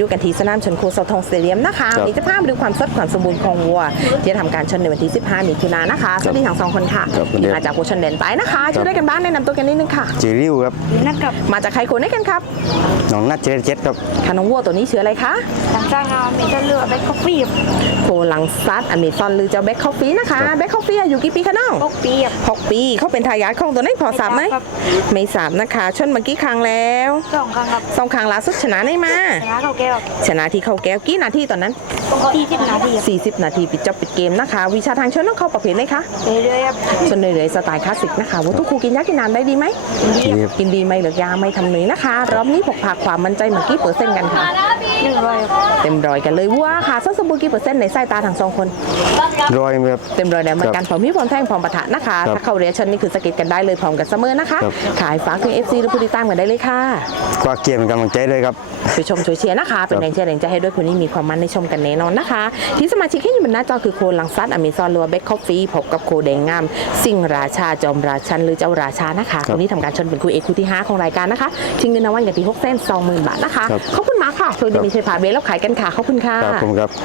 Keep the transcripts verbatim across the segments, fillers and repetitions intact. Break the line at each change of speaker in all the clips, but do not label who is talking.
อยู่กันที่สนามชนโคเสาทองสเตเดียมนะคะวันนี้จะพาไปดูความสดความสมบูรณ์ของวัวที่จะทำการชนในวันที่สิบห้ามิถุนายนนะคะสวัสดีทั้งสองคนค่ะมาจากโคชนเด่นไปนะคะช่วยได้กันบ้านแนะนำตัวกันนิดนึงค่ะ
จีริวครับ
นัดกับ
มาจากใครคนได้กันครับ
น้องนัดเจ็ดเจ็ดครับ
ค่ะน้องวัวตัวนี้ชื่ออะไรคะ
หลังจากงานมีเจ้าเลือดแบ็คคอฟฟี่
โคลังซัดอเมซอนหรือเจ้าแบ็คคอฟฟี่นะคะแบ็คคอฟฟี่อายุกี่ปีคะน้อง
หกปี
หกปีเขาเป็นทายาทของตัวนี้พอทราบไหมไม่ทราบนะคะชนเมื่อกี้ครั้งแล้ว
สองครั้งครับ
สองครั้งล่าสุดชนะได้มา
ชนะเขาแก้ว
ชนะที่เขาแก้วกี่นาทีตอนนั้น
สี่สิบนาที
สี่สิบนาทีปิดจบปิดเกมนะคะวิชาทางชนต้องเข้าประเภทไหนคะ
เรื่อยๆ
ชนเรื่อยๆสไตล์คลาสสิกนะคะว่าทุกครูกินยากินนานได้ดีไหมกินดีไหมหรือยาไม่ทำเนยนะคะรอบนี้ผกผักความมั่นใจเมื่อกี้เปอร์เซ็นต์กันค่ะ
หนึ่งร้อย
เต็มร้อยกันเลยว่าค่ะสักสมบูรณ์กี่เปอร์เซ็นต์ในสายตาทั้งสองคน
ร้อยครับ
เต็มร้อยแล้วเหมือนกันพร้อมพี่พร้อมแท่งพร้อมปะทะนะคะถ้าเข้าเรียนชนนี่คือสกิดกันได้เลยพร้อมกันเสมอนะคะขายฝากถึง เอฟ ซี หรือผู้ติดตามกันได้เลยค่ะ
กว่าเกียร์เป็นกำลังใจเลยครับ
ช่วยชมช่วยเชียร์นะคะเป็นแรงเชียร์แรงใจให้ด้วยคนนี้มีความมั่นในชมกันแน่นอนนะคะที่สมาชิกที่อยู่บนหน้าจอคือโคลังซัดอเมซอนลัวเบคคอฟฟี่พบกับโคแดงงามซิ่งราชาจอมราชันหรือเจ้าราชานะคะคนนี้ทำการชนเป็นคู่เอกคู่ที่ห้าของรายการนะคะชิงเงินรางวัลกันที่หกแสนสองหมื่นบาทนะคะขอบคุณมากค่ะโชคดีมีชัยผ่านเบลแล้วขายกันค่ะขอบคุณค่ะ
ขอบคุณครับ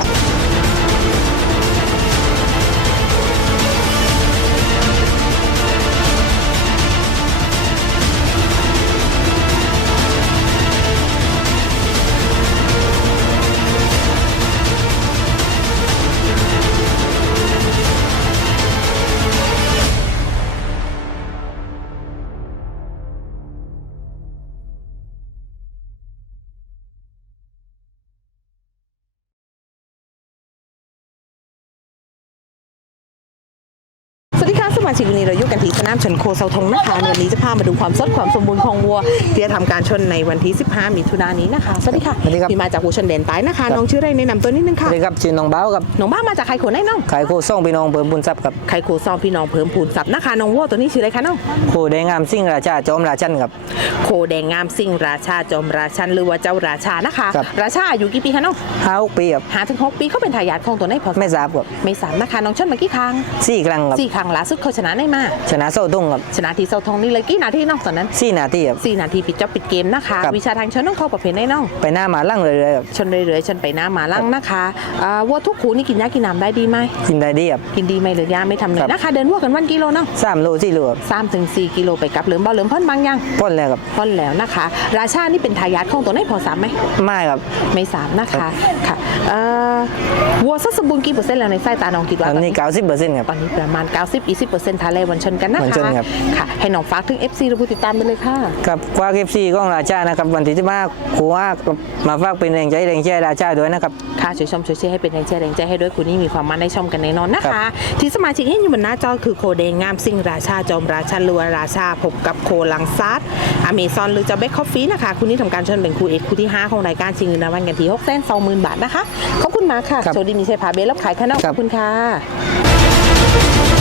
สมาชิกวันนี้เราอยู่กันที่สนามชนโคเสาทงนะคะวันนี้จะพามาดูความสดความสมบูรณ์ของวัวที่จะทำการชนในวันที่สิบห้ามิถุนายนนี้นะคะสวัสดีค่ะ
สวัสดีครับ
พี่มาจากโคชนเด่นไปนะคะน้องชื่ออะไรแนะนำตัวนิดนึงค่ะ
สวัสดีครับชื่อน้องเบ้าครับ
น้องบ้ามาจากใครโขนได้น้อง
ขายโคซ่องพี่น้องเพิ่มบุญทรัพย์ครับ
ใครโคซ่องพี่น้องเพิ่มพูนทรัพย์นะคะน้องวัวตัวนี้ชื่ออะไรคะน้อง
โคแดงงามซิ่งราชาจอมราชันครับ
โคแดงงามซิ่งราชาจอมราชันหรือว่าเจ้าราชานะคะราชาอายุกี่ปีคะน้อง
ห้าหกปีครับ
ห้าถึงหกปีเขาเป็นทายาทของตัวไหนพอ
ไม่ทราบครับ
ไม่ทราบนะคะน้องชนมากี่ครั้ง
สี่ครั้งครับ
สี่ครั้งล่าสุดเขาชนะได้มา
ชนะโซ่ตุ้งครับ
ชนะที่เสาทองนี่เลยกี่นาทีน้องตอนนั้น
สี่นาทีครับ
สี่นาทีปิดจบปิดเกมนะคะวิชาทางชนต้องเข้าประเภทไหนน้อง
ไปหน้ามาลั่งเลยเลยครับ
ชนเรื่อยๆชนไปหน้ามาลั่งนะคะวัวทุกขูนี่กินยากินน้ำได้ดีไหม
กินได้ดีครับ
กินดีไหมหรือยาไม่ทำเลยนะคะเดินวัวกันวันกิโลน้อง
สามโลสี่โลครับ
สามถึงสี่กิโลไปกับเหลือมเบาเหลือมพ่นบางยัง
พ่นแล้วครับ
พ่นแล้วนะคะราชานี่เป็นทายาทของตัวไหนพอสามไหม
ไม่ครับ
ไม่สามนะคะค่ะวัวสักสมบูรณ์กี่เปอร์เซ็นต์แล้วในสายตาน้องคิดว่า
ตอนนี้เก้าสิบเปอร์เซ็นต์ครับ
ตอนนี้ประมาณเก้าสิบยี่สิบเปอร์เซ็นต์ทาเลวันชนกันนะคะค่ะให้น้องฝากถึง เอฟ ซี หรือผู้ติดตามไปเลยค่ะ
กับกว่า เอฟ ซี ของราชานะครับวันที่จะมาขู่ว่ามาฝากเป็นแรงใจแรงใจราชาด้วยนะครับ
ค่ะช่วยชมช่วยเชียร์ให้เป็นแรงใจแรงใจให้ด้วยคุณนี่มีความมั่นในชมกันแน่นอนนะคะที่สมาชิกที่อยู่บนหน้าจอคือโคแดงงามซิ่งราชาจอมราชันหรือว่าราชาพบกับโคลังซัดอเมซอนหรือจะเบคคอฟฟี่นะคะคุณนี่ทำการชนเป็นคู่เอกคู่ที่ห้าของรายการชิงเงินรางวัลกันที่หกแสนสองหมื่นบาทนะคะขอบคุณมากค่ะโชคดีมีชัยพาเบลรับขายข้างนอกขอบคุณค่ะ